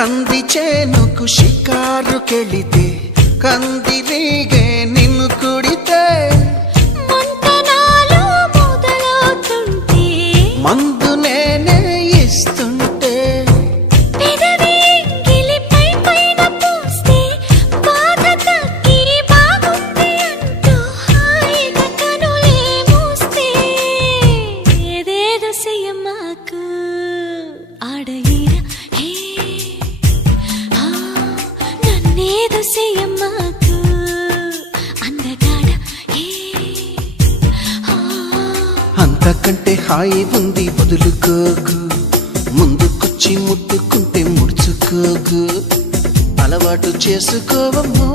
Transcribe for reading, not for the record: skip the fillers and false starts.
కంది చేనుకు షికారుకెళితే కందిరీగే నిన్ను కుడితే మంతనాలు మొదలవుతుంటే మందు నేనే ఇస్తుంటే పెదవి గిలిపై పైన పూస్తే బాధ తగ్గి బాగుంది అంటూ హాయిగా కనులే మూస్తే ఏదేదో చెయ్యమాకు ఆడయిర హే నన్నేదో చెయ్యమాకు అందగాడ హే అంతకంటే హాయి ఉంది వదులుకోకు ముందుకొచ్చి ముట్టుకుంటే ముడుచుకోకు అలవాటు చేసుకోవమ్మో